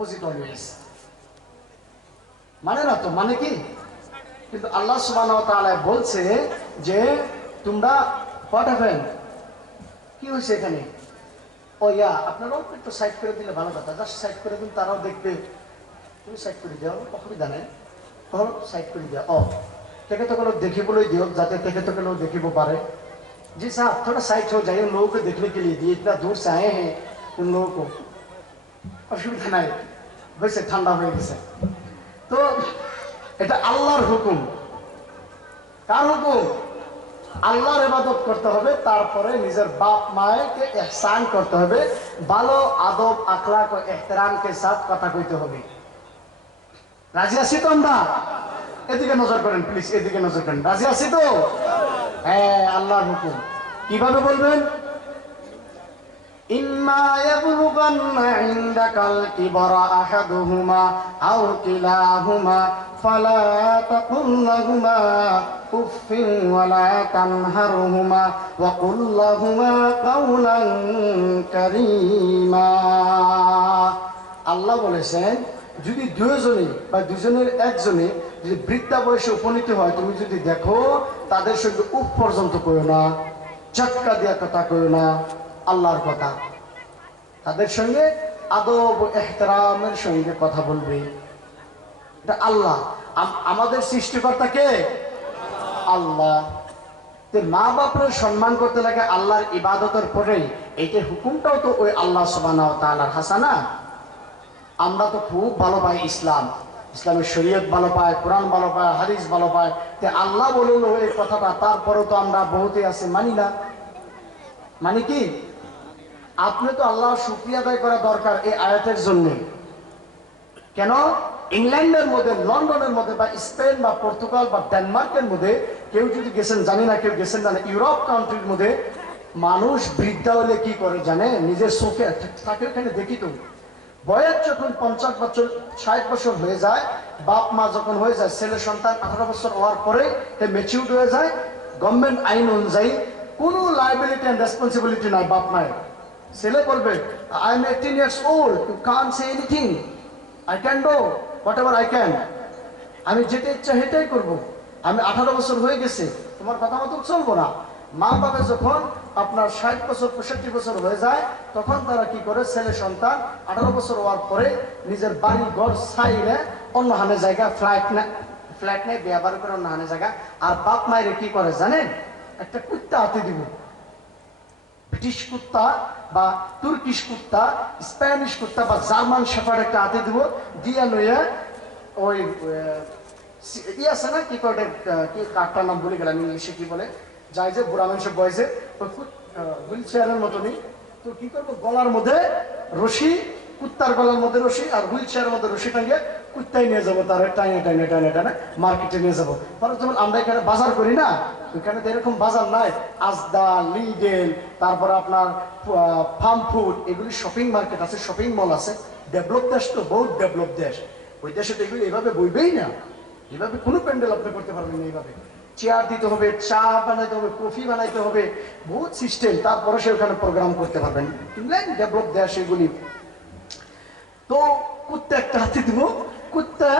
Opposite always. মানে না তো, মানে কি? কিন্তু আল্লাহ সুবহানাহু ওয়া তাআলা বলছে যে তোমরা হোয়াট হ্যাপেন, কি হয়েছে এখানে? ও ইয়া, আপনারাও একটু সাইড করে দিলে ভালো কথা, জাস্ট সাইড করে দিন, তারাও দেখবে। তুমি সাইড করে দাও, অসুবিধা নাই, সাইড করে দাও। ও তেখেতসকলক দেখিবলৈ দিয়ক, যাতে তেখেতসকলেও দেখিব পাৰে। जी साहब थोड़ा साइड हो जाइए, उन लोगों को देखने के लिए दिए, इतना दूर से आए हैं उन लोगों को। অসুবিধা নাই, হয়েছে, ঠান্ডা হয়ে গেছে। তো এটা আল্লাহর হুকুম। কার হুকুম? আল্লাহর ইবাদত করতে হবে, তারপরে নিজের বাপ মায়েরকে ইহসান করতে হবে, ভালো আদব আখলাক ও ইহতিরামকে সাথ কথা কইতে হবে। রাজি আছি তো আমরা? এদিকে নজর করেন প্লিজ, এদিকে নজর করেন। রাজি আছি তো? হ্যাঁ, আল্লাহর হুকুম। কিভাবে বলবেন? ইম্মা ইয়াবলুগান্না ইনদাকাল কিবরা আহাদুহুমা আও কিলাহুমা ফালা তাকুল লাহুমা উফিন ওয়ালা তানহারহুমা ওয়া কুল লাহুমা কাওলান কারীমা। আল্লাহ বলেছেন, যদি দুজনে বা দুজনের একজনে যদি বৃদ্ধা বয়সে উপনীত হয়, তুমি যদি দেখো, তাদের সঙ্গে উফ পর্যন্ত করো না, চটকা দেওয়া কথা করো না, আল্লাহর কথা। তাদের সঙ্গে আদব ও ইহতিরামের সঙ্গে কথা বলবে। এটা আল্লাহ, আমাদের সৃষ্টিকর্তা কে? আল্লাহ। মা বাপের সম্মান করতে লাগে আল্লাহর ইবাদতের পরেই, এইটা হুকুমটাও তো ওই আল্লাহ সুবহানাহু ওয়া তাআলার হাসানা। আমরা তো খুব ভালো পাই ইসলাম, ইসলামের শরীয়ত ভালো পায়, কোরআন ভালো পায়, হাদিস ভালো পায়। তে আল্লাহ বলল এই কথাটা, তারপরেও তো আমরা বহুতে আছে মানি না। মানে কি? আপনি তো আল্লাহর শুকরিয়া আদায় করা দরকার এই আয়াতের জন্য। কেন? ইংল্যান্ডের মধ্যে, লন্ডনের মধ্যে, বা স্পেন বা পর্তুগাল বা ডেনমার্কের মধ্যে কেউ যদি গেছেন, জানি না কেউ গেছেন না, ইউরোপ কান্ট্রির মধ্যে মানুষ বৃদ্ধা হলে কি করে জানে? নিজের চোখে থাকে, ওখানে দেখি তো, বয়স যখন 50 বছর 60 বছর হয়ে যায়, বাপ মা যখন হয়ে যায়, ছেলে সন্তান 18 বছর হওয়ার পরে ম্যাচিউরড হয়ে যায়, গভর্নমেন্ট আইন অনুযায়ী কোনো লাইবিলিটি এন্ড রেসপন্সিবিলিটি নাই বাপ মায়ের। ছেলে বলবে, I am 18 years old, you can't say anything, I can do whatever I can, আমি যেটা ইচ্ছা সেটাই করবো, আমি 18 বছর হয়ে গেছে, তোমার কথা মতো চলবো না। মা বাবা যখন আপনার 60 বছর 65 বছর হয়ে যায়, তখন তারা কি করে? ছেলে সন্তান 18 বছর হওয়ার পরে নিজের বাড়ি ঘর ছাইলে অন্য হানে জায়গা, ফ্ল্যাট নেই, ব্যবহার করে অন্য হানে জায়গা। আর বাপ মায়ের কি করে জানেন? একটা কুত্তা হাতে দিব, ব্রিটিশ কুত্তা বা তুর্কিশ কুত্তা, স্প্যানিশ কুত্তা বা জার্মান শেফার্ড একটা হাতে দিব, দিয়া লইয়া ওই ই আছে না, কি করে, কি কাঠটার নাম ভুলে গেলাম, ইংলিশে কি বলে, যাই যে বুড়া মানুষ বয়সে হুইল চেয়ারের মতনই, তো কি করবো? গলার মধ্যে রশি, কুত্তার গলার মধ্যে রশি, আর হুইল চেয়ারের মধ্যে রশি টাঙ্গে কুত্তাই নিয়ে যাবো, তার টাইনে টাইনে টাইনে টাইনে মার্কেটে নিয়ে যাবো। যেমন আমরা এখানে বাজার করি না, ওইখানে তো এরকম বাজার নাই। আজদা, লিডেল, তারপরে আপনার ফার্ম ফুড, এগুলি শপিং মার্কেট আছে, শপিং মল আছে। ডেভেলপ দেশ তো, বহুত ডেভেলপ দেশ। ওই দেশে তো এগুলি এভাবে বইবেই না, এভাবে কোনো প্যান্ডেল আপনি করতে পারবেন না। এইভাবে চেয়ার দিতে হবে, চা বানাইতে হবে, কফি বানাইতে হবে, বহুত সিস্টেম, তারপরে সে ওখানে প্রোগ্রাম করতে পারবেন। ইংল্যান্ড ডেভেলপ দেশ এগুলি। তো কুত্তা একটা হাতে দিব, কুত্তা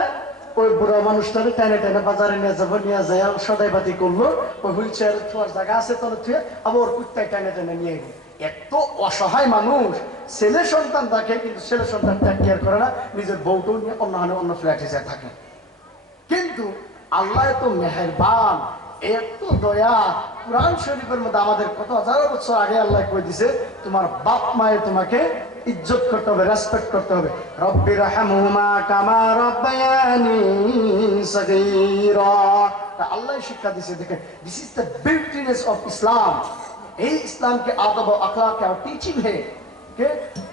ওই বুড়া মানুষটারে টেনে টেনে বাজারে নিয়ে যাবো, নিয়ে যায় সদাই বাতি করলো, ওই হুইল চেয়ার থোয়ার জায়গা আছে তাহলে থুয়ে আবার ওর কুত্তায় টেনে টেনে নিয়ে গেল। এত অসহায় মানুষ, ছেলে সন্তান থাকে কিন্তু ছেলে সন্তান টেক কেয়ার করে না, নিজের বউটাও নিয়ে অন্য ফ্ল্যাটে যায় থাকে। কিন্তু আল্লাহ এত মেহেরবান, এত দয়া। কুরআন শরীফের মধ্যে আমাদের কত হাজার বছর আগে আল্লাহ কই দিছে, তোমার বাপ মায়ের তোমাকে ইজ্জত করতে হবে, রেসপেক্ট করতে হবে। রব্বির রাহমহুমা কামা রাব্বায়ানি সগীরা, আল্লাহ শিক্ষা দিছে। দেখেন, this is the beautiness of Islam. এই ইসলামকে আদব ও আখলাক আর টিচিং হে কে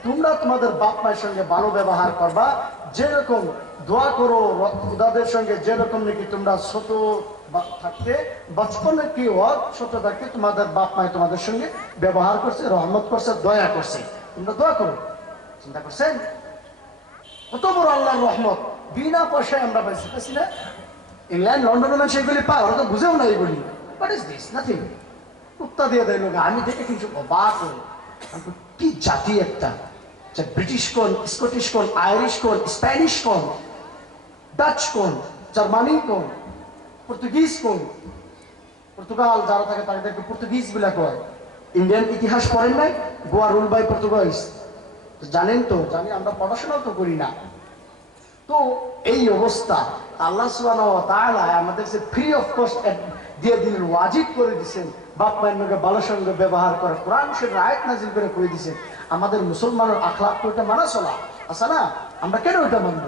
তোমরা তোমাদের বাপ মায়ের সঙ্গে ভালো ব্যবহার করবা, যেরকম দোয়া করো ওদের সঙ্গে, যেরকম নাকি তোমরা ছোট থাকতে, বচপনে কি হোক, ছোট থাকতে তোমাদের বাপ মায় তোমাদের সঙ্গে ব্যবহার করছে, রহমত করছে, দয়া করছে, তোমরা দোয়া করো। চিন্তা করছেন কত বড় আল্লাহর রহমত? বিনা পয়সায় আমরা পাইছি না? ইংল্যান্ড, লন্ডনের মানুষ এগুলি পায়, ওরা তো বুঝেও না এগুলি। What is this? নাথিং। কুত্তা দিয়ে দেয় লোক, আমি দেখে কিন্তু অবাক হই, কি জাতি একটা। ব্রিটিশ কোন, স্কটিশ কোন, আইরিশ কোন, স্প্যানিশ কোন, ডাচ কোন, জার্মানি কোন, পর্তুগিজ কোন। পর্তুগাল যারা থাকে তাদেরকে পর্তুগিজ বলে কয়। ইন্ডিয়ান ইতিহাস পড়েন নাই? গোয়া রুল বাই পর্তুগাইজ, জানেন তো? জানি, আমরা পড়াশোনা তো করি না। তো এই অবস্থা আল্লাহ সুবহানাহু ওয়া তাআলা আমাদেরকে ফ্রি অফ কস্ট দিয়ে দিলেন, ওয়াজিব করে দিয়েছেন বাপ মায়ের সঙ্গে ভালো সঙ্গে ব্যবহার করা। কোরআন শরীফের আয়াত নাযিল করে কই দিয়েছেন। আমাদের মুসলমানের আখলাক তো এটা মানা চলা আছে না? আমরা কেন এটা মানব?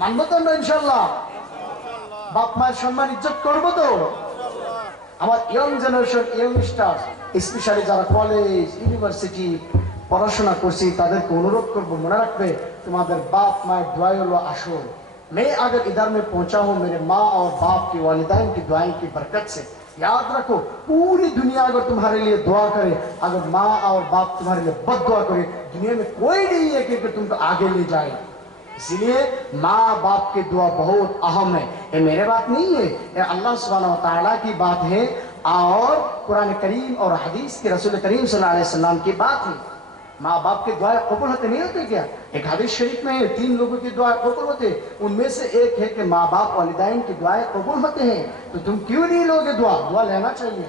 মানবো তো আমরা ইনশাআল্লাহ। বাপ মায়ের সম্মান ইজ্জত করবো তো। আমার ইয়ং জেনারেশন, ইয়ংস্টার, স্পেশালি যারা কলেজ ইউনিভার্সিটি পড়াশোনা করছি, তাদেরকে অনুরোধ করবো, মনে রাখবে तुम्हारे बाप माए दुआएं लो आशूर। मैं अगर इधर में पहुंचा हूं मेरे माँ और बाप की वालिदैन की दुआएं की बरकत से। याद रखो, पूरी दुनिया अगर तुम्हारे लिए दुआ करे, अगर माँ और बाप तुम्हारे लिए बद दुआ करे, दुनिया में कोई नहीं है कि तुमको आगे ले जाए। इसलिए माँ बाप की दुआ बहुत अहम है। ये मेरे बात नहीं है, ये अल्लाह सुब्हानहू व तआला की बात है और कुरान करीम और हदीस के रसूल करीम सल्लल्लाहु अलैहि वसल्लम की बात है। माँ बाप की दुआएं कबूल होते नहीं होते क्या? एक हदीस शरीफ में है 3 लोगों की दुआएं कबूल होते, उनमें से एक है कि माँ बाप वालिदैन की दुआएं कबूल होते हैं। तो तुम क्यों नहीं लोगे? दुआ दुआ लेना चाहिए।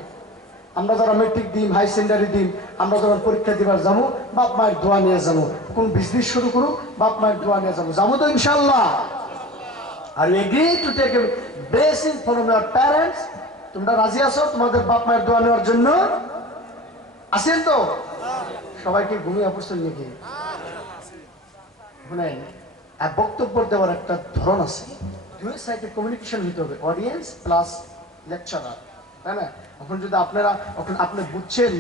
আমরা যারা মেট্রিক দিম, হাই সেকেন্ডারি দিম, আমরা যখন পরীক্ষা দিবার যাবো, বাপ মায়ের দোয়া নিয়ে যাবো। কোন বিজনেস শুরু করুক, বাপ মায়ের দোয়া নিয়ে যাবো। যাবো তো ইনশাআল্লাহ? Are you agree to take a blessing from your parents? তোমরা রাজি আছো তোমাদের বাপ মায়ের দোয়া নেওয়ার জন্য? আছেন তো? সবাইকে ঘুমিয়ে পড়ছেন নাকি? শুনেন, বক্তব্য দেওয়ার একটা ধরন আছে। দুই সাইডে কমিউনিকেশন হতে হবে, অডিয়েন্স প্লাস লেকচারার, তাই না? এখন যদি আপনারা এখন আপনি বুঝছেন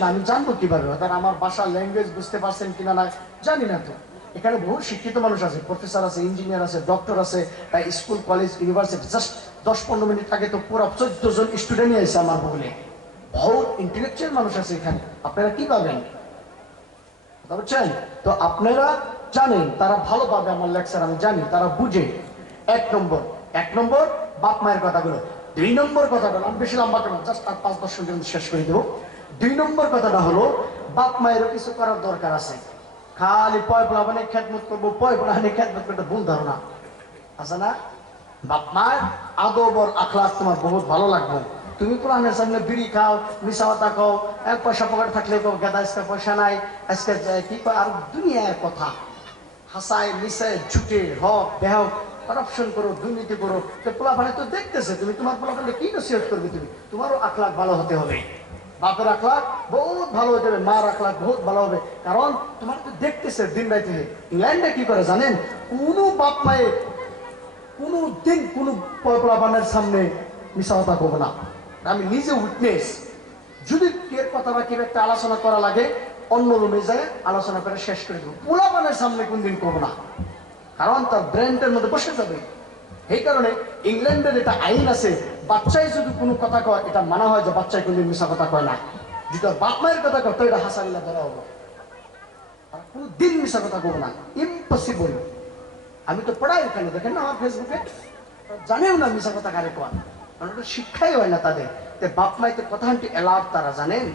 না আমি জানবো কিভাবে? অর্থাৎ আমার ভাষার ল্যাঙ্গুয়েজ বুঝতে পারছেন কিনা না জানি না। তো এখানে বহু শিক্ষিত মানুষ আছে, প্রফেসর আছে, ইঞ্জিনিয়ার আছে, ডক্টর আছে, school college university. Just 10-15 minute আগে তো পুরো 14 জন স্টুডেন্ট আছে আমার বলে। বহুত ইন্টেলেকচুয়াল মানুষ আছে এখানে। আপনারা কি পাবেন বুঝছেন? তো আপনারা জানেন তারা ভালো পাবে আমার লেকচার, আমি জানি তারা বুঝে। এক নম্বর বাপ মায়ের কথাগুলো। 2 নম্বর কথাটা, আমি বেশি লম্বা কেন, জাস্ট আর 5-10 মিনিট শেষ করে দেবো। 2 নম্বর কথাটা হলো, বাপ মায়েরও কিছু করার দরকার আছে। খালি পয় পোলাপানে খেদমত করবো, পয় পোলাপানে খেদমত করতে ভুল ধারণা আছে না? বাপ মায়ের আদব আর আখলাক তোমার বহুত ভালো লাগবে। তুমি কোরআনের সামনে বিড়ি খাও, মিশা কথা খাও, 1 পয়সা পকেট থাকলে কো গাদা আজকে পয়সা নাই, আজকে কি আর দুনিয়ার কথা হাসায় মিশায় ঝুটে হক বেহক করাপশন করো, দুর্নীতি করো। তো পোলাপানে তো দেখতেছে, তুমি তোমার পোলাপানে কি নসিহত করবে? তুমি তোমারও আখলাক ভালো হতে হবে। বাপের আখলাক বহুত ভালো হতে হবে, মার আখলাক বহুত ভালো হবে, কারণ তোমার তো দেখতেছে দিন রাতে। ইংল্যান্ডে কি করে জানেন? কোনো বাপ মায়ে কোনো দিন কোনো পোলাপানের সামনে মিশা কথা করবো না। আমি নিজে উইটনেস। যদি কের কথা বা কেউ একটা আলোচনা করা লাগে, অন্য রুমে যায় আলোচনা করে শেষ করে দেবো। পোলাপানের সামনে কোনদিন করবো না, কারণ তার ব্রেনটার মধ্যে বসে যাবে। এই কারণে ইংল্যান্ডের এটা আইন আছে, বাচ্চাই যদি কোনো কথা কয় এটা মানা হয় যে বাচ্চাই কোনদিন মিশা কথা কয় না। যদি তার বাপ মায়ের কথা কয় তো এটা হাসানিলা ধরা হবো। আর কোনদিন মিশা কথা করবো না, ইম্পসিবল। আমি তো পড়াই এখানে, দেখেন না আমার ফেসবুকে, জানেও না মিশা কথা কারে কয়, কারণ ওটা শিক্ষাই হয় না তাদের। বাপ মাইতে কথাটি এলাভ তারা জানেন,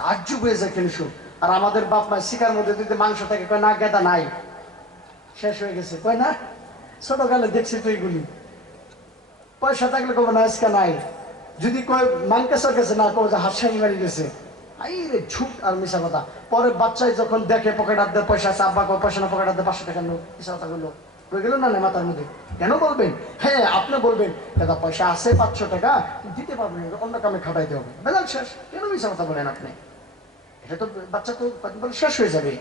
তাজ্জুব হয়ে যায় কেন শুন। আর আমাদের বাপ মায়ের শিকার মধ্যে যদি মাংস থাকে কয় না গেদা নাই, শেষ হয়ে গেছে, কয় না ছোটকালে দেখছি তো এইগুলি। পয়সা থাকলে কব না আজকে নাই, যদি কয় মানকেশ্বর গেছে না কব যে হাসানি মারি গেছে। আইরে ঝুট আর মিশা কথা। পরে বাচ্চাই যখন দেখে পকেট হাত দিয়ে পয়সা আছে, আব্বা কয় পয়সা না, পকেট হাত দিয়ে 500 টাকা নো, মিশা কথা গুলো হয়ে গেল না মাথার মধ্যে। কেন বলবেন? হ্যাঁ আপনি বলবেন দাদা পয়সা আছে 500 টাকা দিতে পারবেন, অন্য কামে খাটাইতে হবে, বেলাল শেষ। কেন মিশা কথা বলেন আপনি? এটা তো বাচ্চা তো শেষ হয়ে যাবে।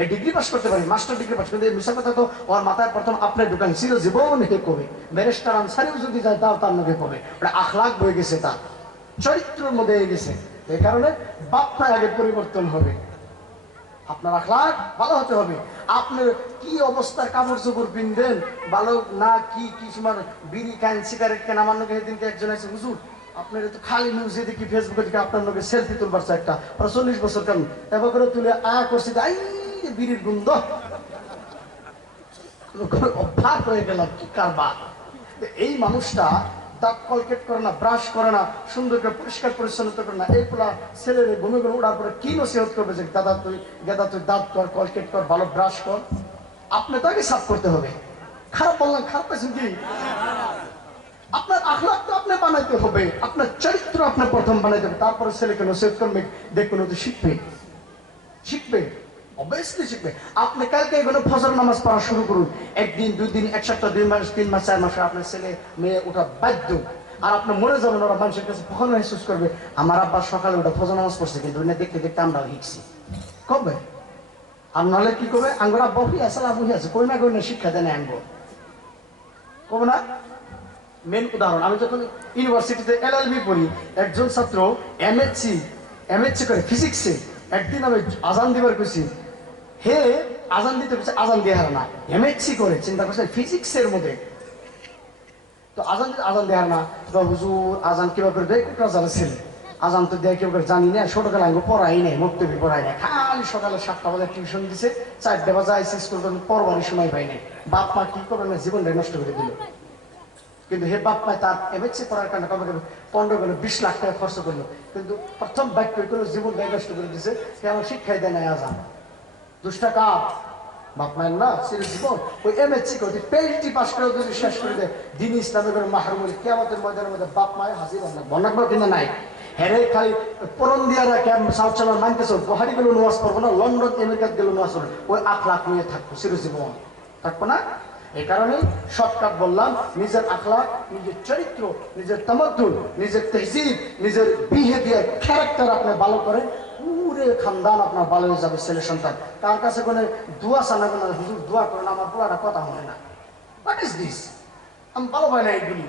এই ডিগ্রি পাস করতে পারি, মাস্টার ডিগ্রি পাস করতে, মিশা কথা তো ওর মাথায় প্রথম আপনার দোকান ছিল জীবন হে কবে ব্যারিস্টার আনসারিও যদি যায় তাও তার মুখে কবে। ওটা আখলাক বয়ে গেছে, তার চরিত্রের মধ্যে গেছে। এই কারণে বাপটা আগে পরিবর্তন হবে, আপনার আখলাক ভালো হতে হবে। আপনার কি অবস্থার কাপড় চোপড় পিনবেন ভালো না, কি কি সময় বিড়ি খান সিগারেট কেন। আমার লোক সেদিনকে একজন আছে, হুজুর আপনার তো খালি নিউজে দেখি ফেসবুকে দেখি আপনার লোকের সেলফি তুলবার একটা 40 বছর কেন এবার করে তুলে করছি, আই বিড়ির গন্ধ, অভ্যাস হয়ে গেলাম কি কারবার। এই মানুষটা দাঁত কলকেট করে না, ব্রাশ করে না, সুন্দর করে পরিষ্কার পরিচ্ছন্নতা করে না, এই পোলা ছেলের ঘুমে ঘুমে উড়ার পরে কি নসিহত করবে যে দাদা তুই দাঁত কর, কলকেট কর, ভালো ব্রাশ কর? আপনি তো আগে সাফ করতে হবে। খারাপ বললাম, খারাপ পাইছেন কি? আপনার আখলাক তো আপনি বানাইতে হবে, আপনার চরিত্র আপনি প্রথম বানাইতে হবে, তারপরে ছেলেকে নসিহত করবে, দেখবেন ও তো শিখবে অবভিয়াসলি শিখবে। আপনি কালকে এগুলো ফজর নামাজ পড়া শুরু করুন, একদিন 2 দিন, 1 সপ্তাহ, 2 মাস, 3 মাস, 4 মাসে আপনার ছেলে মেয়ে ওটা বাধ্য। আর আপনি মরে যাবেন, ওরা মানুষের কাছে কখনো মেহসুস করবে আমার আব্বা সকালে ওটা ফজর নামাজ পড়ছে, কিন্তু দেখতে দেখতে আমরাও শিখছি কবে। আর নাহলে কি করবে, আঙ্গুরা বহি আসলে বহি আছে, কই না শিক্ষা দেয় না আঙ্গ কবে না। মেন উদাহরণ, আমি যখন ইউনিভার্সিটিতে LLB পড়ি, একজন ছাত্র এমএসসি করে ফিজিক্সে, একদিন আমি আজান দিবার কইছি, হে আজান দিতে কইছে, আজান দিয়ে হার না, এমএসসি করে চিন্তা করছে ফিজিক্সের মধ্যে, তো আজান দেয়ার না। তো হুজুর আজান কিভাবে করে দেয়, কোটা যারা ছেলে আজান তো দেয় কেউ করে জানি না, ছোটকালে আমি পড়াই নাই, মক্তবি পড়াই নাই, খালি সকালে 7টা বাজে টিউশন দিছে, 4টা বাজে আইসি স্কুল পড়বারই সময় পাই নাই। বাপ মা কি করবে না, জীবনটাই নষ্ট করে দিল। কিন্তু হে বাপ মা তার এমএসসি পড়ার কারণে কবে 15-20 লাখ টাকা খরচ করলো, কিন্তু প্রথম বাক্য করে জীবনটাই নষ্ট করে দিছে, সে আমার শিক্ষাই দেয় নাই আজান। দুষ্টা কাপ বাপ মায়ের না সিরিজ জীবন, ওই এমএসসি করে PhD পাস করে যদি শেষ করে দেয়, দিন ইসলামে করে মাহরুম কিয়ামতের ময়দানের মধ্যে বাপ মায়ের হাজির বন্যাকবার কিনা নাই। হেরে খালি পরন দিয়ারা ক্যাম্প সাউথ চালার মানতেছে, বহারি গেল নোয়াজ পড়বো না, লন্ডন আমেরিকাত গেল নোয়াজ পড়বো, ওই আখলাক নিয়ে থাকবো সিরিজ জীবন, থাকবো না। এই কারণেই শর্টকাট বললাম, নিজের আখলাক, নিজের চরিত্র, নিজের তামাদ্দুন, নিজের তেহজিব, নিজের বিহেভিয়ার, ক্যারেক্টার আপনি ভালো করেন, পুরো খানদান আপনার ভালো হয়ে যাবে। ছেলে সন্তান তার কাছে কোনো দোয়া চানা কোনো হুজুর দোয়া করেন, আমার পুরাটা কথা হয় না, হোয়াট ইজ দিস, আমি ভালো পাই না এইগুলি।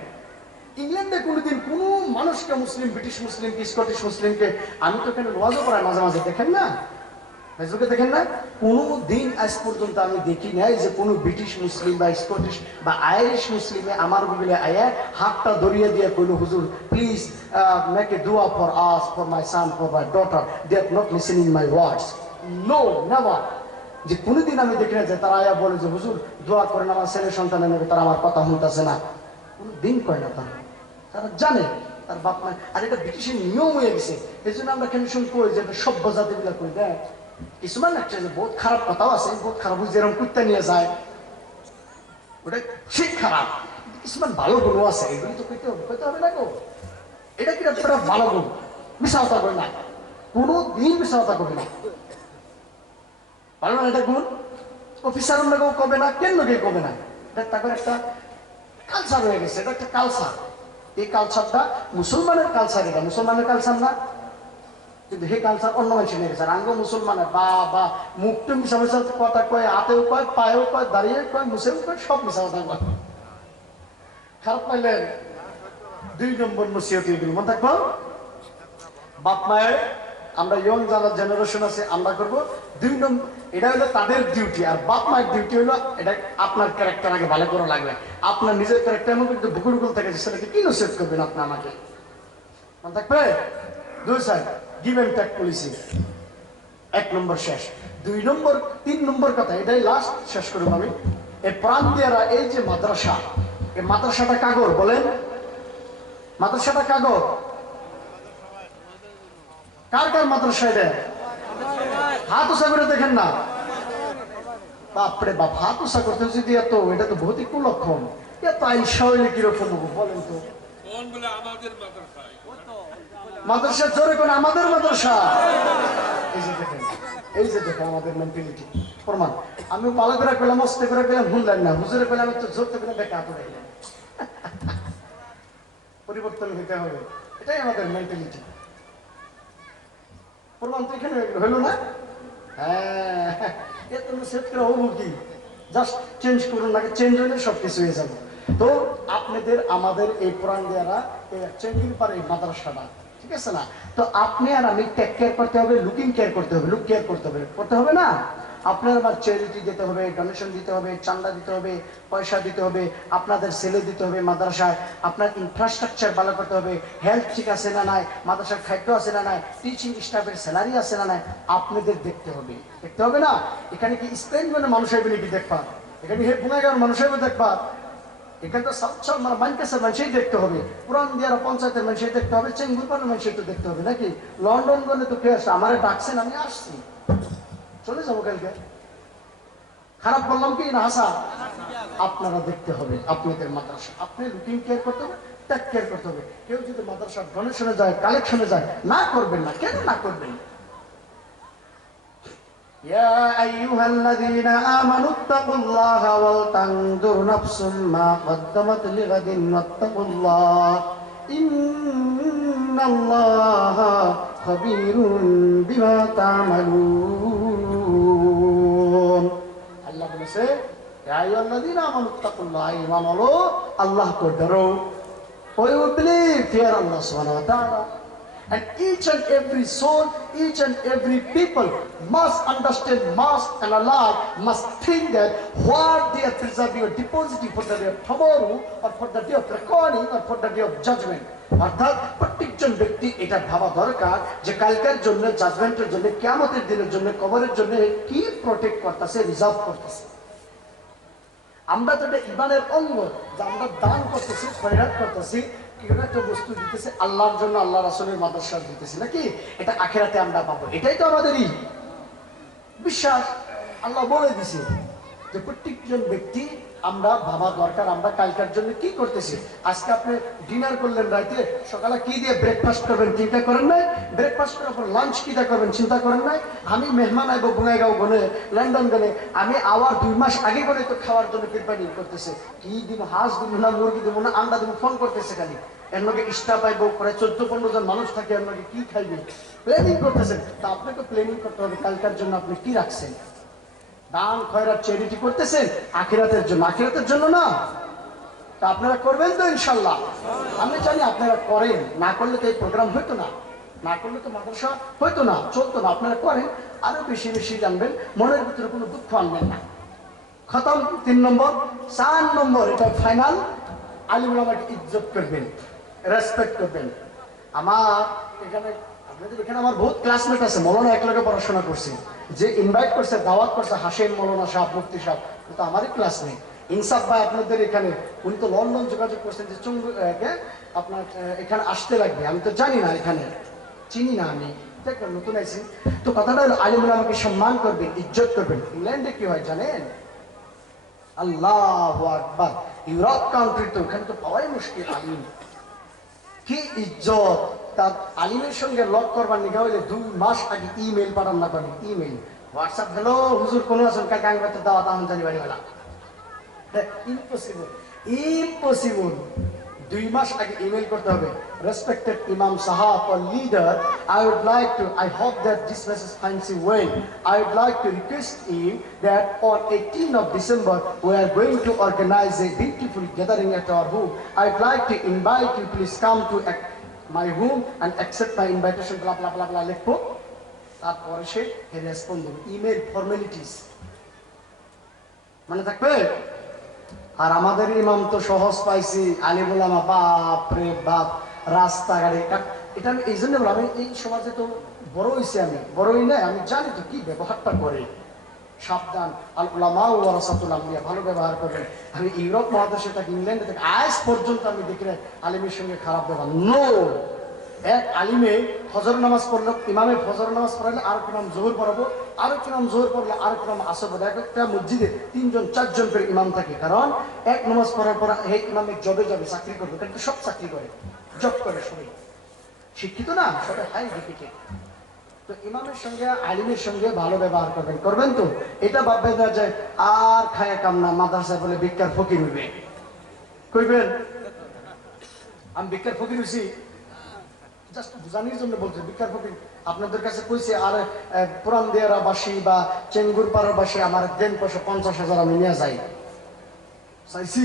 ইংল্যান্ডে কোনোদিন কোনো মানুষকে, মুসলিম, ব্রিটিশ মুসলিমকে, স্কটিশ মুসলিমকে, আমি তো এখানে ওয়াজও করাই মাঝে মাঝে, দেখেন না ফেসবুকে, দেখেন না, কোনো দিন আজ পর্যন্ত আমি দেখি নাই যে কোনো ব্রিটিশ মুসলিম বা স্কটিশ বা আইরিশ মুসলিমে আমার গুগলে আয়া হাতটা ধরিয়ে দিয়ে কইল, হুজুর প্লিজ মেক এ দোয়া for us, for my son, for my daughter, they are not listening my words, no never. যে কোনোদিন আমি দেখি না যে তারা আয়া বলে যে হুজুর দোয়া করেন আমার ছেলে সন্তানের নেবে, তারা আমার কথা শুনতেছে না, কোনো দিন কয় না। তারা জানে তার বাপ মা, আর এটা ব্রিটিশের নিয়ম হয়ে গেছে। এই জন্য আমরা কেন শুন কই যে সভ্য জাতিগুলা কই দেয়, কিছুমান একটা যে বহুত খারাপ কথাও আছে, বহুত খারাপ, যেরকম কুত্তা নিয়ে যায় ওটা ঠিক খারাপ, কিছুমান ভালো গুণ আছে, এগুলি তো কইতে হবে না গো। এটা কি একটা ভালো গুণ, মিশাওতা করে না, কোনো দিন মিশাওতা করবে না, ভালো না এটা গুণ। অফিসার লোকেও কবে না, কেন লোকে কবে না, এটা তাদের একটা কালচার হয়ে গেছে, এটা একটা কালচার। এই কালচারটা মুসলমানের কালচার, এটা মুসলমানের কালচার না, কিন্তু হে কালচার অন্য মানুষ নিয়ে গেছে। আঙ্গ মুসলমানের বা মুখটা মিশা মিশা কথা কয়, হাতেও কয়, পায়েও কয়, দাঁড়িয়ে কয়, মুসেও কয়, সব মিশা কথা কয়। খারাপ পাইলেন, 2 নম্বর নসিহত এগুলো মনে থাকবো। বাপ মায়ের, আমরা ইয়ং যারা জেনারেশন আছে আমরা করবো 2 নম্বর, এটা হলো তাদের ডিউটি। আর বাপ মায়ের ডিউটি হলো এটা আপনার ক্যারেক্টার আগে ভালো করা লাগবে, আপনার নিজের ক্যারেক্টার এমন কিন্তু বুকুল থেকে সেটাকে কি নসিহত করবেন আপনি আমাকে, মনে থাকবে। 2 side give and take policy, 1 নম্বর শেষ। 2 নম্বর 3 নম্বর কথা, এটাই লাস্ট, শেষ করব আমি। এই প্রান্তিয়ারা, এই যে মাদ্রাসা, এই মাদ্রাসাটা কাগর বলেন, মাদ্রাসাটা কাগর কার কার মাদ্রাসা, এটা হাত উঁচা করে দেখেন না, বাপরে বাপ, হাত উঁচা করতে যদি এত, এটা তো ভৌতিক কুলক্ষণ, এত আইসা হইলে কিরকম বলেন তো। মাদ্রাসা জোরে করে আমাদের মাদ্রাসা, এই যে দেখেন আমাদের মেন্টালিটি প্রমাণ। আমি ভালো করে পেলাম, মস্তে করে পেলাম, শুনলেন না, হুজুরে পেলাম একটু জোরতে পেলাম, দেখে হাত উঠাইলেন। পরিবর্তন হইতে হবে, এটাই আমাদের মেন্টালিটি। প্রমাণ তো এখানে হইল না। হ্যাঁ, এত সেট করে হবো কি, জাস্ট চেঞ্জ করুন, লাগে চেঞ্জ হইলে সবকিছু হয়ে যাবে। তো আপনাদের আমাদের এই পুরান দিয়ারা চেঞ্জিং পারে এই মাদ্রাসাটা, ঠিক আছে না। তো আপনি আর আমি টেক কেয়ার করতে হবে, লুকিং কেয়ার করতে হবে, লুক কেয়ার করতে হবে না। আপনার আবার চ্যারিটি দিতে হবে, ডোনেশন দিতে হবে, চান্দা দিতে হবে, পয়সা দিতে হবে, আপনাদের ছেলে দিতে হবে মাদ্রাসায়, আপনার ইনফ্রাস্ট্রাকচার ভালো করতে হবে, হেলথ ঠিক আছে না নাই, মাদ্রাসার খাদ্য আছে না নাই, টিচিং স্টাফের স্যালারি আছে না নাই, আপনাদের দেখতে হবে না। এখানে কি স্পেন মানে মানুষ হইবে নাকি দেখবা, এখানে হে গুণাগার মানুষ হইবে দেখবা, এখানে তো সচ্ছল মানে মানতেছে মানুষই দেখতে হবে, পুরান দিয়ার পঞ্চায়েতের মানুষই দেখতে হবে, চেঙ্গুরপাড়ার মানুষই তো দেখতে হবে নাকি? লন্ডন গলে তো কে আসে? আমারে ডাকছেন, আমি আসছি, চলে যাবো কালকে। খারাপ বললাম কি না হাসা? আপনারা দেখতে হবে আপনাদের মাদ্রাসা, আপনি লুকিং কেয়ার করতে হবে, টেক কেয়ার করতে হবে। কেউ যদি মাদ্রাসার ডোনেশনে যায়, কালেকশনে যায়, না করবেন না, কেন না করবেন? يا أيها الذين آمنوا اتقوا الله ولتنظر نفس ما قدمت لغد واتقوا الله إن الله خبير بما تعملون। আল্লাহ বলেছে يا أيها الذين آمنوا اتقوا الله, ঈমান হলো আল্লাহকে ডরো। Or you believe, fear Allah subhanahu wa ta'ala. And each and every soul, each and every people must understand, must analyze, must think that what they are preserving or depositing for the day of tomorrow, or for the day of reckoning, or for the day of judgment. অর্থাৎ প্রত্যেকজন ব্যক্তি এটা ভাবা দরকার যে কালকের জন্য, জাজমেন্টের জন্য, কিয়ামতের দিনের জন্য, কবরের জন্য কি প্রোটেক্ট করতেছে, রিজার্ভ করতেছে। আমরা তো এটা ইমানের অঙ্গ, যে আমরা দান করতেছি, খয়রাত করতেছি, একটা বস্তু দিতেছে আল্লাহর জন্য, আল্লাহ রাসূলের মাদ্রাসা দিতেছি নাকি, এটা আখিরাতে আমরা পাবো, এটাই তো আমাদেরই বিশ্বাস। আল্লাহ বলে দিছে যে প্রত্যেকজন ব্যক্তি আমরা ভাবা দরকার আমরা কালকার জন্য কি করতেছি। আজকে আপনি ডিনার করলেন, রাইতে সকালে কি দিয়ে ব্রেকফাস্ট করবেন চিন্তা করেন নাই? ব্রেকফাস্ট করার পর লাঞ্চ কিটা করবেন চিন্তা করেন নাই? আমি মেহমান আইব বঙ্গাইগাঁও গলে, লন্ডন গেলে, আমি আওয়ার 2 মাস আগে করে তো খাওয়ার জন্য প্রিপারেটিং করতেছে। কি দিব, হাঁস দিব না, মুরগি দিব না, আন্ডা দিব, ফোন করতেছে খালি। এর লগে স্টাফ আইব, প্রায় 14-15 জন মানুষ থাকে, এর লগে কি খাইবে প্ল্যানিং করতেছেন। তা আপনাকে প্ল্যানিং করতে হবে কালকার জন্য আপনি কি রাখছেন। দান খয়রাত চ্যারিটি করতেছেন আখিরাতের জন্য, আখিরাতের জন্য না। তা আপনারা করবেন তো ইনশাল্লাহ? আমি জানি আপনারা করেন, না করলে তো এই প্রোগ্রাম হইতো না, না করলে তো মাদ্রাসা হইতো না, চলতো না। আপনারা করেন, আরো বেশি বেশি জানবেন, মনের ভিতরে কোনো দুঃখ আনবেন না। খতম 3 নম্বর। 4 নম্বর, এটা ফাইনাল, আলিম ওলামাকে ইজ্জত করবেন, রেসপেক্ট করবেন। আমার এখানে, আপনাদের এখানে আমার বহুত ক্লাসমেট আছে, মৌলানা একলগে পড়াশোনা করছে, যে ইনভাইট করছে, দাওয়াত করছে, হাসেন মৌলানা সাহেব, মুফতি সাহেব, কিন্তু আমারই ক্লাসমেট। ইনসাফ ভাই আপনাদের এখানে, উনি তো লন্ডন যোগাযোগ করছেন যে আপনার এখানে আসতে লাগবে। আমি তো জানি না, এখানে চিনি না, আমি দেখবেন নতুন আইছি। তো কথাটা হলো আলিমুল আমাকে সম্মান করবেন, ইজ্জত করবেন। ইংল্যান্ডে কি হয় জানেন? আল্লাহু আকবার, ইউরোপ কান্ট্রি তো ওখানে তো পাওয়াই মুশকিল আলিম। কি ইজ্জত! তার আলিমের সঙ্গে লক করবার নিগা হইলে 2 মাস আগে ইমেল পাঠান না পারেন, ইমেল, হোয়াটসঅ্যাপ, হ্যালো হুজুর কোন আছেন, কালকে আমি দাওয়াত আহ্বান জানি বাড়িওয়ালা। Impossible, impossible. 2 মাস আগে ইমেল করতে হবে। Respected Imam Sahab or leader, I hope that this message finds you well. I would like to request you that on 18th of December, we are going to organize a beautiful gathering at our home. I would like to invite you, please come to my home and accept my invitation, blah blah blah blah, লিখবো। তারপরে সে respond করবে, email formalities মানে থাকবে। আর আমাদের ইমাম তো সহজ পাইছি, আলিমুল আমা, বাপ রে বাপ, রাস্তাঘাটে। এটা আমি এই জন্য বললাম, আমি এই সমাজে তো বড় হয়েছি, আমি বড়ই নাই, আমি জানি তো কি ব্যবহারটা করে। সাবধান, আল উলামা ওয়ারাসাতুল আম্বিয়া, ভালো ব্যবহার করবেন। আমি ইউরোপ মহাদেশে থাকি, ইংল্যান্ডে থাকি, আজ পর্যন্ত আমি দেখি না আলিমের সঙ্গে খারাপ ব্যবহার। নো, এক আলিমে ফজর নামাজ পড়লো, ইমামে ফজর নামাজ পড়ালে আর ইমাম জোহর পড়াবো, আর ইমাম জোহর পড়লে আর ইমাম আসর পড়বে। একটা মসজিদে 3 জন 4 জন করে ইমাম থাকে, কারণ এক নামাজ পড়ার পর হে ইমামে জবে যাবে, চাকরি করবে, কিন্তু সব চাকরি করে, জব করে, সবাই শিক্ষিত না, সবাই হাই এডুকেটেড। তো ইমামের সঙ্গে আলিমের সঙ্গে ভালো ব্যবহার করবেন, করবেন তো। এটা ভাববে না যে আর খায় কাম না, মাদ্রাসায় বলে ভিক্ষার ফকির হইবে, কইবেন আমি ভিক্ষার ফকির হইছি, জাস্ট বুঝানোর জন্য বলছে ভিক্ষার ফকির। আপনাদের কাছে কইছে আর পুরান দিয়ারা বাসী বা চেঙ্গুর পাড়ার বাসী আমার দেন পয়সা 50,000 আমি নিয়ে যাই, চাইছি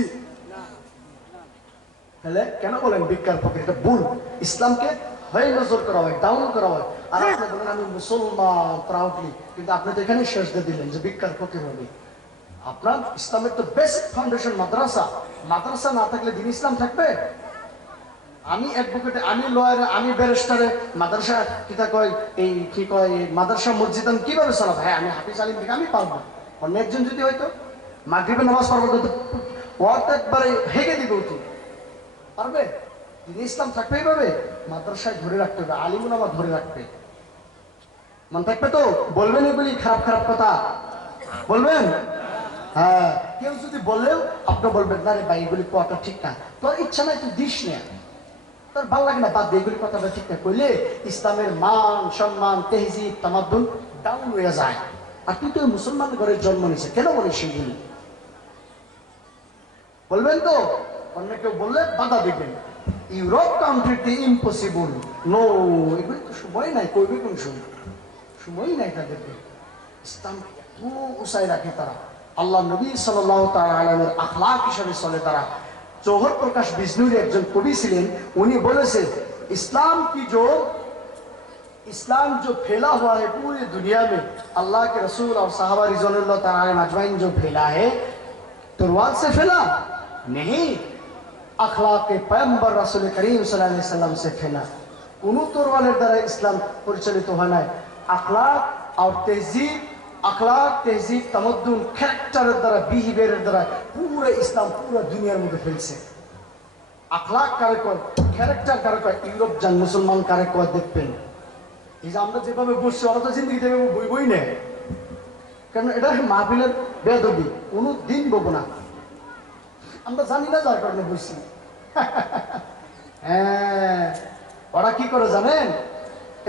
তাহলে কেন বলেন ভিক্ষার ফকির? এটা ভুল। ইসলামকে হয় নজর করা হয়, ডাউন করা হয়। আর আপনি বলেন আমি মুসলমান প্রাউডলি, কিন্তু আপনি তো এখানে শেষ দিয়ে দিলেন যে ভিক্ষার ফকির হবে। আপনার ইসলামের তো বেসিক ফাউন্ডেশন মাদ্রাসা, মাদ্রাসা না থাকলে দিন ইসলাম থাকবে? আমি অ্যাডভোকেটে, আমি লয়ারে, আমি ব্যারিস্টারে, মাদ্রাসা কিতা কয়, এই কি কয় মাদ্রাসা মসজিদ আমি কিভাবে চালাবো? হ্যাঁ, আমি হাফিজ আলিম থেকে আমি পারবো। অন্য একজন যদি হয়তো মাগরিবের নামাজ পড়বো, ওয়ার্ড একবারে হেগে দিবে উঠি পারবে? দিন ইসলাম থাকবেই পাবে, মাদ্রাসায় ধরে রাখতে হবে, আলিমুল আমার ধরে রাখবে, মন থাকবে তো? বলবেন এগুলি খারাপ খারাপ কথা বলবেন? হ্যাঁ, কেউ যদি বললেও আপনি বলবেন না রে ভাই এগুলি কথা ঠিক না, তোর ইচ্ছা নাই তুই দিস না, তোর ভালো লাগে না বাদ দিয়ে এগুলি কথাটা ঠিক না কইলে ইসলামের মান সম্মান তেহজিব তামাদ্দুন ডাউন হয়ে যায়। আর তুই তো মুসলমান ঘরে জন্ম নিছে, কেন বলিস সেগুলি? বলবেন তো? অন্য কেউ বললে বাধা দিবেন, ইউরোপ কান্ট্রিতে ইম্পসিবল, নো, এগুলি তো সময় নাই, কইবে কোন সময়? সময়ই নাই তাদেরকে। ইসলাম এত উঁচাই রাখে তারা, আল্লাহ নবী সাল্লাল্লাহু তাআলা আলাইহির আখলাক হিসেবে চলে তারা। জওহর প্রকাশ বিজনুরি একজন কবি ছিলেন, উনি বলেছেন इस्लाम की जो इस्लाम जो फैला हुआ है पूरी दुनिया में, अल्लाह के रसूल और साहबा रिज़वानुल्लाह ताला अलैहिम अजमाइन जो फैला है तलवार से फैला नहीं, अखलाक के पैगंबर रसूल करीम सल्लल्लाहु अलैहि वसल्लम से फैला। কোনো তরওয়ালের দ্বারা ইসলাম পরিচালিত হয় না, আখলাক আর তেহজিব, আখলাক তেহজিব তামাদ্দুন ক্যারেক্টারের দ্বারা, বিহেভিয়ারের দ্বারা পুরো ইসলাম পুরো দুনিয়ার মধ্যে ফেলছে। আখলাক কারে কয়, ক্যারেক্টার কারে কয়, ইউরোপ যান মুসলমান কারে কয় দেখবেন। এই যে আমরা যেভাবে বসছি ওরা তো জিন্দগি থেকে বই বই নেয়, কারণ এটা মাহফিলের বেয়াদবি, কোনো দিন বলবো না, আমরা জানি না যার কারণে বসছি। হ্যাঁ, ওরা কি করে জানেন,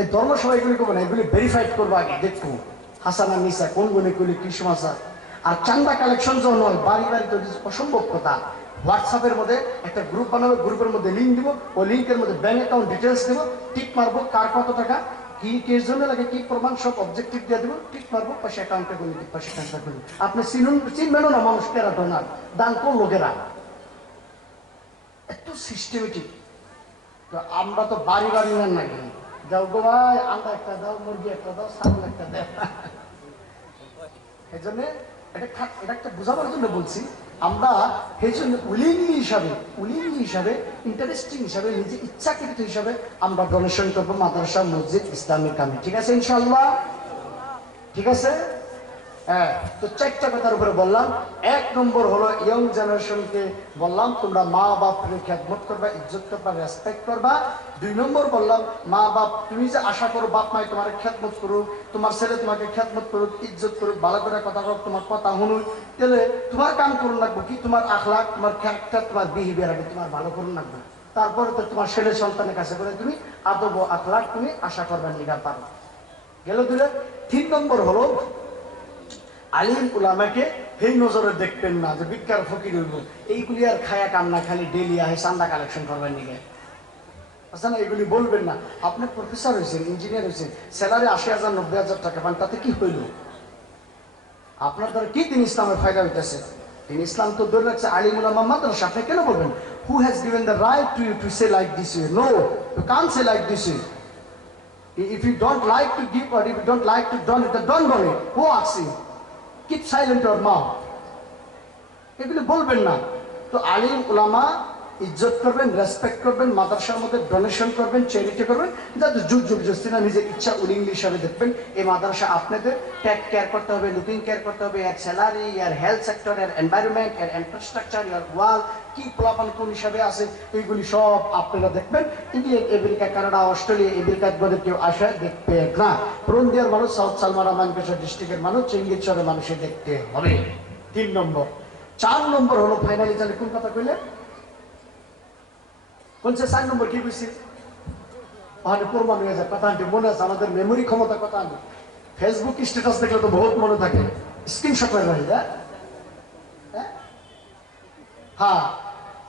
এই ধর্মসভা এগুলি করবো না, এগুলি ভেরিফাইড করবো আগে, দেখবো হাসানা নিসা কোন গুণে করলে কি সমস্যা। আর চান্দা কালেকশন যখন নয় বাড়ি বাড়ি তো অসম্ভব কথা। হোয়াটসঅ্যাপের মধ্যে একটা গ্রুপ বানাবো, গ্রুপের মধ্যে লিঙ্ক দিব, ওই লিঙ্কের মধ্যে ব্যাংক অ্যাকাউন্ট ডিটেলস দিব, টিক মারবো কার কত টাকা কি কের জন্য লাগে কি প্রমাণ সব অবজেক্টিভ দিয়ে দেবো, টিক মারবো, পয়সা অ্যাকাউন্টে করে দিই, পয়সা ট্রান্সফার করি। আপনি চিনবেনও না মানুষ কেরা ডোনার দান কোন লোকেরা, এত সিস্টেমেটিক। তো আমরা তো বাড়ি বাড়ি নেন নাকি, দাও গো ভাই আন্দা একটা দাও, মুরগি একটা দাও, ছাগল একটা দাও। এই জন্য এটা একটা বোঝাবার জন্য বলছি, আমরা এই জন্য উইলিংলি হিসাবে ইন্টারেস্টিং হিসাবে নিজে ইচ্ছাকৃত হিসাবে আমরা ডোনেশন করবো মাদ্রাসা মসজিদ ইসলামিক কামে, ঠিক আছে ইনশাআল্লাহ? ঠিক আছে। হ্যাঁ, তো চারটা কথার উপরে বললাম। এক নম্বর হলো ইয়ং জেনারেশনকে বললাম তোমরা মা বাপকে খেদমত করবা, ইজ্জত করবা, রেসপেক্ট করবা। 2 নম্বর বললাম মা বাপ তুমি যে আশা করো বাপ মাই তোমার খেদমত করুক, তোমার ছেলে তোমাকে খেদমত করুক, ইজ্জত করুক, ভালো করে কথা হোক, তোমার কথা শুনুক, তাহলে তোমার কাম করুন লাগবো কি, তোমার আখলাক, তোমার ক্যারেক্টার, তোমার বিহেভিয়ার আগে তোমার ভালো করুন লাগবে। তারপরে তো তোমার ছেলে সন্তানের কাছে করে তুমি আদব ও আখলাক তুমি আশা করবার নিগা পারো। গেল দূরে। 3 নম্বর হলো আলিম উলামাকে এই নজরে দেখবেন না যে বিজ্ঞার ফকির হইব, এইগুলি আর খায়া কান্না খালি ডেলি আহে চান্দা কালেকশন করবেন নিগে, আচ্ছা না, এগুলি বলবেন না। আপনি প্রফেসর হয়েছেন, ইঞ্জিনিয়ার হয়েছেন, স্যালারি 80,000 90,000 টাকা পান, তাতে কি হইল? আপনার দ্বারা কি দিন ইসলামের ফায়দা হইতেছে? দিন ইসলাম তো ধরে রাখছে আলিম উলামা মাদ্রাসা। আপনি কেন বলবেন who has given the right to you to say like this way? No, you can't say like this way. If you don't like to give or if you don't like to don it, then don't do it. Who asks you? Keep silent your mouth. এগুলো বলবেন না। তো আলিম উলামা ইজ্জত করবেন, respect করবেন, মাদ্রাসার মধ্যে donation করবেন, চ্যারিটি করবেন, যাতে জোর জবরদস্তি না, নিজের ইচ্ছা উইলিংলি হিসাবে দেখবেন। এই মাদ্রাসা আপনাদের টেক কেয়ার করতে হবে, লুকিং কেয়ার করতে হবে, এর স্যালারি, এর হেলথ সেক্টর, এর এনভায়রনমেন্ট, এর ইনফ্রাস্ট্রাকচার, এর ওয়াল কি প্লাবন কোন হিসাবে আছে, এইগুলি সব আপনারা দেখবেন। India, America, Canada, Australia, America বলে কেউ আসে দেখবে না। পুরুলিয়ার মানুষ, সাউথ সালমারা মানকেশ্বর ডিস্ট্রিক্টের মানুষ, চেঙ্গিরচরের মানুষে দেখতে হবে। 3 নম্বর। 4 নম্বর হলো ফাইনালি তাহলে কোন কথা কইলে বলছে 4 নম্বর কি বুঝছি ওখানে প্রমাণ হয়ে যায় কথা আনতে মনে আছে, আমাদের মেমোরি ক্ষমতা কথা আনি। ফেসবুক স্ট্যাটাস দেখলে তো বহুত মনে থাকে, স্ক্রিনশট করে রাখি। হ্যাঁ,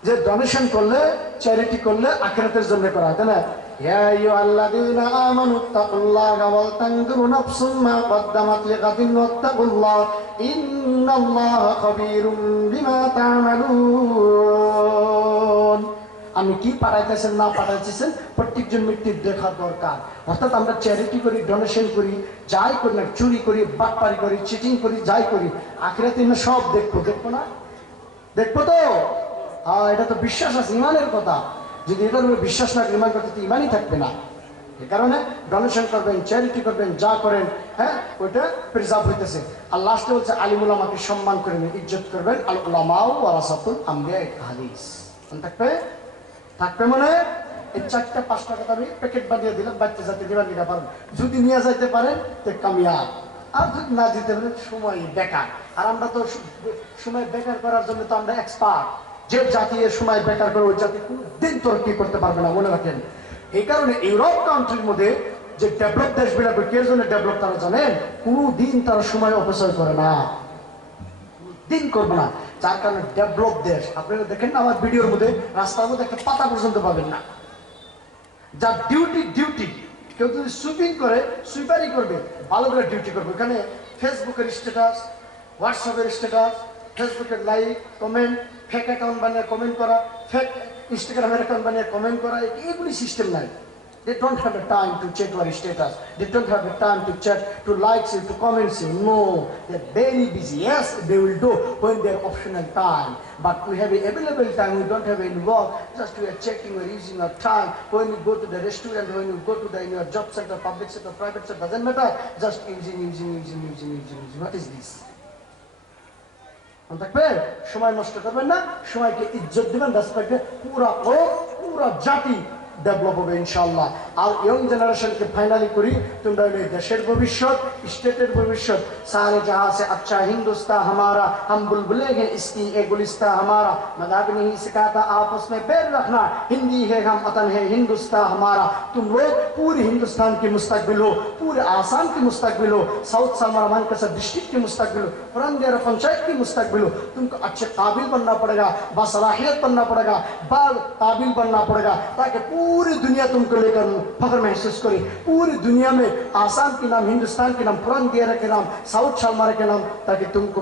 যে ডোনেশন করলে, চ্যারিটি করলে আখিরাতের জন্য করা হয়, তাই না? ইয়া আইয়ুহাল্লাযীনা আমানুত্তাকুল্লাহা ওয়াল তানজুরু নাফসুম মা কদ্দামাত লিগাদিন ওয়াত্তাকুল্লাহ ইন্নাল্লাহা খাবীরুম বিমা তা'মালুন। আমি কি পাঠাইতেছেন না পাঠাইতেছেন প্রত্যেকজন ব্যক্তির দেখা দরকার। অর্থাৎ আমরা চ্যারিটি করি, ডোনেশন করি, যাই করি না, চুরি করি, বাটপারি করি, চিটিং করি, যাই করি, আখিরাতে না সব দেখবো না? দেখবো তো? হ্যাঁ, এটা তো বিশ্বাস আছে, ইমানের কথা। যদি এটার উপরে বিশ্বাস না ইমান করতে, ইমানই থাকবে না। এই কারণে ডোনেশন করবেন, চ্যারিটি করবেন, যা করেন, হ্যাঁ, ওইটা প্রিজার্ভ হইতেছে। আর লাস্টে বলছে আলিম উলামাকে সম্মান করবেন, ইজ্জত করবেন। আল উলামাউ ওয়ারাসাতুল আম্বিয়া, হাদিস থাকবে। থাকবে মানে এই 4-5টা কথা আমি প্যাকেট বানিয়ে দিলাম, বাচ্চা যাতে দিবা নিতে পারেন। যদি নিয়ে যাইতে পারেন তো কামিয়াব, আর যদি না দিতে পারেন সময় বেকার। আর আমরা তো সময় বেকার করার জন্য তো আমরা এক্সপার্ট। যে জাতি সময় বেকার করে ওই জাতি কোনদিন তরক্কি করতে পারবে না, মনে রাখেন। এই কারণে ইউরোপ কান্ট্রির মধ্যে যে ডেভেলপ দেশগুলো কে জন্য ডেভেলপ তারা জানেন, কোনদিন তারা সময় অপচয় করে না, দিন করবে না। যার কারণে ডেভেলপ দেশ। আপনারা দেখেন না আমার ভিডিওর মধ্যে রাস্তার মধ্যে একটা পাতা পর্যন্ত পাবেন না। যার ডিউটি ডিউটি, কেউ যদি সুইপিং করে সুইপারই করবে, ভালো করে ডিউটি করবে। এখানে ফেসবুকের স্ট্যাটাস, হোয়াটসঅ্যাপের স্ট্যাটাস, ফেসবুকের লাইক, কমেন্ট, ফেক অ্যাকাউন্ট বানিয়ে কমেন্ট করা, ফেক ইনস্টাগ্রামের অ্যাকাউন্ট বানিয়ে কমেন্ট করা, এগুলি সিস্টেম নাই। They don't have the time to check your status. They don't have the time to check, to like you, to comment you. No, they're very busy. Yes, they will do when they're optional time. But we have available time. We don't have any work. Just we are checking or using our time. When you go to the restaurant, when you go to the in your job sector, public sector, private sector, doesn't matter. Just using. What is this? থাকবে সময় নষ্ট করবেন না, সময়কে ইজ্জত দিবেন, respect. পুরা জাতি ডেভেলপ হবে ইনশাআল্লাহ। আর ইয়ং জেনারেশনকে ফাইনালি করি, তোমরা দেশের ভবিষ্যৎ, স্টেটের ভবিষ্যৎ। सारे जहां से अच्छा हिंदुस्तान हमारा, हम बुलबुले हैं इसकी ए गुलिस्तान हमारा, मजाक नहीं सिखाता आपस में पैर रखना, हिंदी है हम वतन है हिंदुस्तान हमारा। तुम लोग पूरे हिंदुस्तान के मुस्तकबिल हो, पूरे आसाम के मुस्तकबिल हो, साउथ सलमान का डिस्ट्रिक्ट के मुस्तकबिल हो, पुरंदेर पंचायत की मुस्तकबिल हो। तुमको अच्छे काबिल बनना पड़ेगा, बासलाहियत बनना पड़ेगा, काबिल बनना पड़ेगा, ताकि पूरी दुनिया तुमको लेकर फख्र महसूस करे। पूरी दुनिया में आसाम के नाम, हिंदुस्तान के नाम, पुरंदेर के नाम, साउथ सलमान के नाम, ताकि तुमको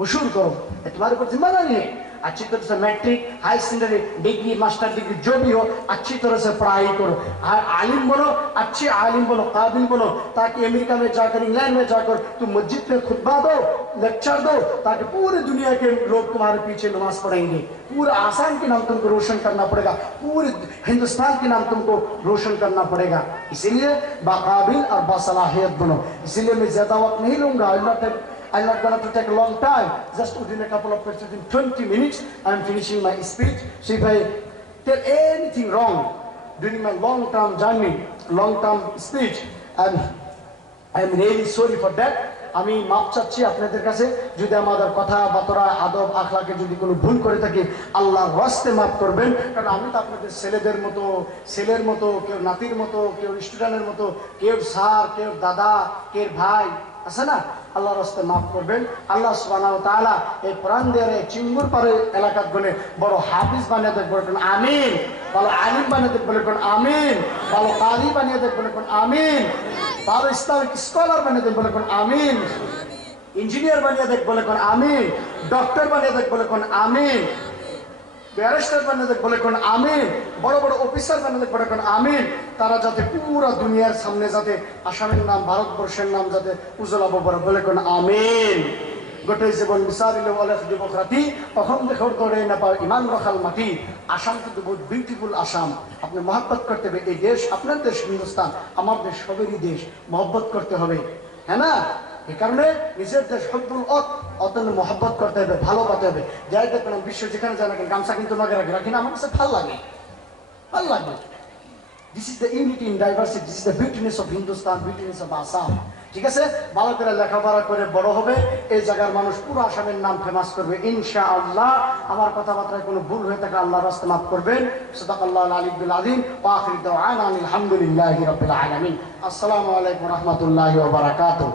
मशहूर करो। ये तुम्हारे ऊपर जिम्मेदारी है। अच्छी तरह से matric, high secondary, degree, master degree जो भी हो, अच्छी तरह से पढ़ाई करो। आलिम बनो, अच्छे आलिम बनो, काबिल बनो, ताकि अमेरिका में जाकर, इंग्लैंड में जाकर तुम मस्जिद में खुतबा दो, लेक्चर दो, ताकि पूरी दुनिया के लोग तुम्हारे पीछे नमाज पढ़ेंगे। पूरे आसाम के नाम तुमको रोशन करना पड़ेगा, पूरे हिंदुस्तान के नाम तुमको रोशन करना पड़ेगा। इसीलिए बाकाबिल और बासलाहियत बनो। इसीलिए मैं ज्यादा वक्त नहीं लूंगा। I'm not going to take a long time. Just within a couple of minutes, within 20 minutes, I'm finishing my speech. So if I tell anything wrong during my long-term journey, long-term speech, I'm really sorry for that. আমি মাপ চাচ্ছি আপনাদের কাছে, যদি আমাদের কথাবার্তা, আদব, আখলাকে যদি কোনো ভুল করে থাকি, আল্লাহর ওয়াস্তে মাফ করবেন। কারণ আমি তো আপনাদের ছেলেদের মতো, ছেলের মতো, কেউ নাতির মতো, কেউ স্টুডেন্টের মতো, কেউ স্যার, কেউ দাদা, কেউ ভাই আছে না। আল্লাহর রাস্তে মাফ করবেন। আল্লাহ সুবহানাহু ওয়া তাআলা এই প্রাণদের চিঙ্গুর পারে এলাকার গনে বড় হাফিজ বানিয়ে দেখ বলেন আমিন। ভালো আলিম বানিয়ে দেখ বলেন আমিন। ভালো কারি বানিয়ে দেখ বলেন আমিন। ভালো ইসলামিক স্কলার বানিয়ে দেখ বলেন আমিন। ইঞ্জিনিয়ার বানিয়ে দেখ বলেন আমিন। ডক্টর বানিয়ে দেখ বলেন আমিন। ব্যারিস্টার বানিয়ে দেখ বলেন আমিন। বড় বড় অফিসার বানিয়ে দেখ বলেন আমিন। তারা যাতে পুরো দুনিয়ার সামনে যাতে আসামের নাম, ভারতবর্ষের নাম যাতে উজ্জ্বল বলেন আমিন। গোটেই জীবন বিচাৰিলে অলেখ যুৱক ৰাতি, অসম দেশৰ দৰে নাপায় ইমান ৰখাল মাটি। আসাম কিন্তু বহুত বিউটিফুল আসাম। আপনি মহব্বত করতে হবে। এই দেশ আপনার দেশ হিন্দুস্তান, আমার দেশ সবেরই দেশ। মহব্বত করতে হবে, হ্যাঁ না। এই কারণে নিজের দেশ হব্বুল অতন মহব্বত করতে হবে, ভালোবাসতে হবে। যাই দেখবেন বিশ্ব যেখানে যায় না কেন গামছা কিন্তু নগে রাখি না, আমার কাছে ভাল লাগে, ভাল লাগে। This is the unity in diversity. This is the beautiness of Hindustan, beautiness of Assam. ঠিক আছে, ভালো করে লেখাপড়া করে বড় হবে, এই জায়গার মানুষ পুরো আসামের নাম ফেমাস করবে ইনশাআল্লাহ। আমার কথাবার্তায় কোনো ভুল হয়ে থাকে আল্লাহর রাস্তায় মাফ করবেন। সাদাকাল্লাহুল আলিয়্যুল আযীম ওয়া আখিরু দাওয়ানা আলহামদুলিল্লাহি রাব্বিল আলামিন। আসসালামু আলাইকুম ওয়া রাহমাতুল্লাহি ওয়া বারাকাতুহু।